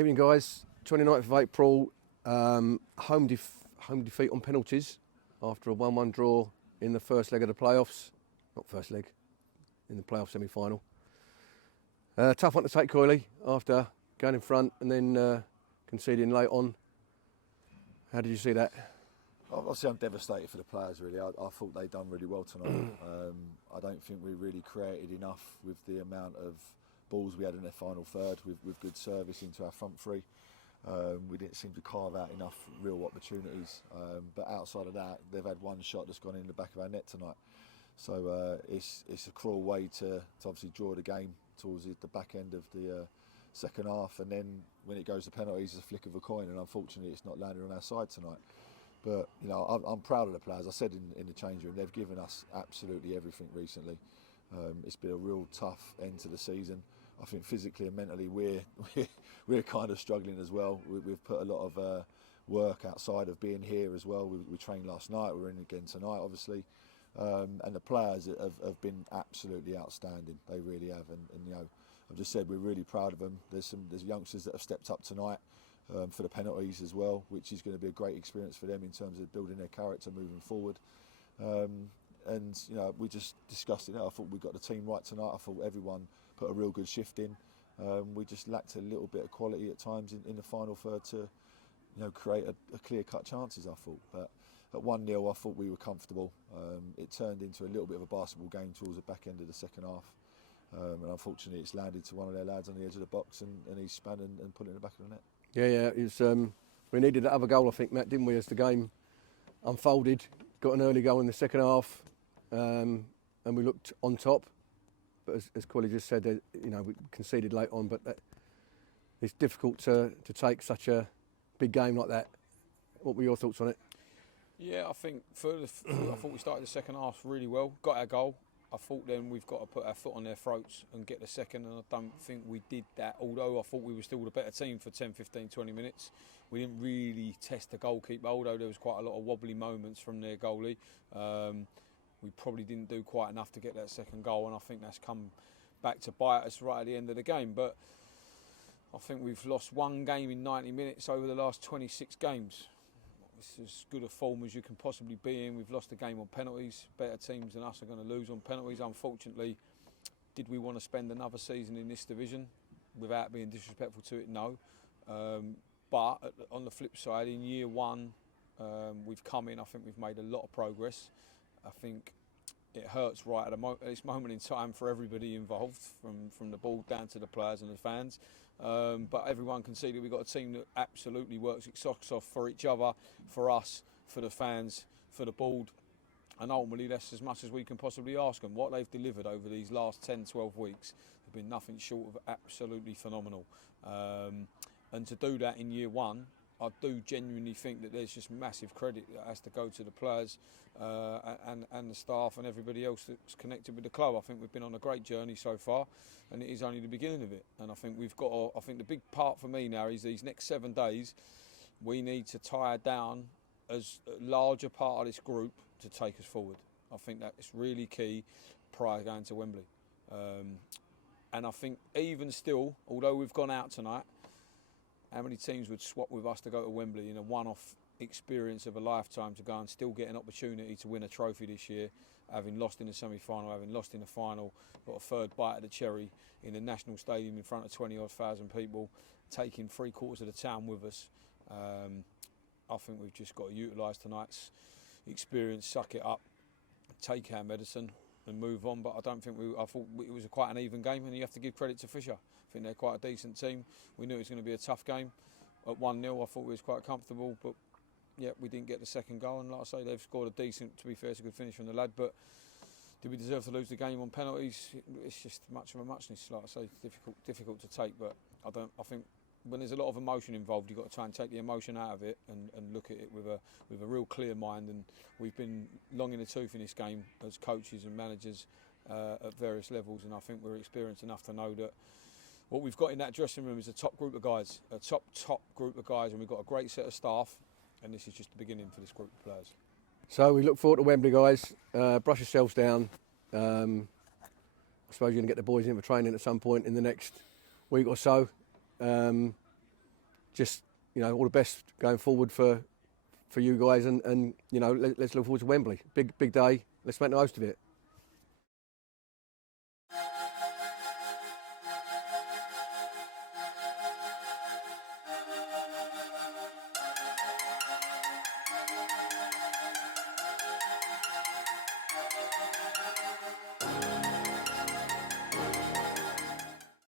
Evening, guys. 29th of April, home defeat on penalties after a 1-1 draw in the first leg of the playoffs. Not first leg, in the playoff semi-final. Tough one to take, Coyley, after going in front and then conceding late on. How did you see that? Obviously, I'm devastated for the players, really. I thought they'd done really well tonight. I don't think we really created enough with the amount of balls we had in their final third with good service into our front three. We didn't seem to carve out enough real opportunities. But outside of that, they've had one shot that's gone in the back of our net tonight. So it's a cruel way to obviously draw the game towards the back end of the second half. And then when it goes to penalties, it's a flick of a coin. And unfortunately, it's not landing on our side tonight. But you know, I'm proud of the players. I said in the change room, they've given us absolutely everything recently. It's been a real tough end to the season. I think physically and mentally we're kind of struggling as well. We've put a lot of work outside of being here as well. We trained last night. We're in again tonight, obviously. And the players have been absolutely outstanding. They really have. And you know, I've just said we're really proud of them. There's youngsters that have stepped up tonight. For the penalties as well, which is going to be a great experience for them in terms of building their character moving forward. And you know, we just discussed it. I thought we got the team right tonight. I thought everyone put a real good shift in. We just lacked a little bit of quality at times in the final third to, you know, create a clear-cut chances. I thought, but at 1-0, I thought we were comfortable. It turned into a little bit of a basketball game towards the back end of the second half. And unfortunately, it's landed to one of their lads on the edge of the box, and he's spun and put it in the back of the net. Yeah, it's, we needed that other goal, I think, Matt, didn't we, as the game unfolded. Got an early goal in the second half, and we looked on top. But as Coyley just said, you know, we conceded late on, but it's difficult to take such a big game like that. What were your thoughts on it? Yeah, I think I thought we started the second half really well, got our goal. I thought then we've got to put our foot on their throats and get the second, and I don't think we did that, although I thought we were still the better team for 10, 15, 20 minutes. We didn't really test the goalkeeper, although there was quite a lot of wobbly moments from their goalie. We probably didn't do quite enough to get that second goal, and I think that's come back to bite us right at the end of the game. But I think we've lost one game in 90 minutes over the last 26 games. It's as good a form as you can possibly be in. We've lost a game on penalties. Better teams than us are going to lose on penalties. Unfortunately, did we want to spend another season in this division without being disrespectful to it? No. But on the flip side, in year one, we've come in. I think we've made a lot of progress. I think it hurts right at this moment in time for everybody involved, from the board down to the players and the fans. But everyone can see that we've got a team that absolutely works its socks off for each other, for us, for the fans, for the board. And ultimately, that's as much as we can possibly ask them. What they've delivered over these last 10, 12 weeks have been nothing short of absolutely phenomenal. And to do that in year one, I do genuinely think that there's just massive credit that has to go to the players and the staff and everybody else that's connected with the club. I think we've been on a great journey so far, and it is only the beginning of it. And I think I think the big part for me now is these next 7 days, we need to tie down as a larger part of this group to take us forward. I think that is really key prior to going to Wembley. And I think even still, although we've gone out tonight, how many teams would swap with us to go to Wembley in a one-off experience of a lifetime to go and still get an opportunity to win a trophy this year, having lost in the semi-final, having lost in the final, got a third bite of the cherry in the National Stadium in front of 20,000 people, taking 3/4 of the town with us. I think we've just got to utilise tonight's experience, suck it up, take our medicine and move on. But I thought it was quite an even game, and you have to give credit to Fisher. I think they're quite a decent team. We knew it was going to be a tough game. At 1-0, I thought we was quite comfortable, but yeah, we didn't get the second goal. And like I say, they've scored a decent, to be fair, it's a good finish from the lad. But did we deserve to lose the game on penalties? It's just much of a muchness. Like I say, difficult to take. But I think when there's a lot of emotion involved, you've got to try and take the emotion out of it and look at it with a real clear mind. And we've been long in the tooth in this game as coaches and managers at various levels, and I think we're experienced enough to know that what we've got in that dressing room is a top group of guys, top group of guys, and we've got a great set of staff, and this is just the beginning for this group of players. So we look forward to Wembley, guys. Brush yourselves down. I suppose you're going to get the boys in for training at some point in the next week or so. just all the best going forward for you guys, and let's look forward to Wembley. Big day. Let's make the most of it.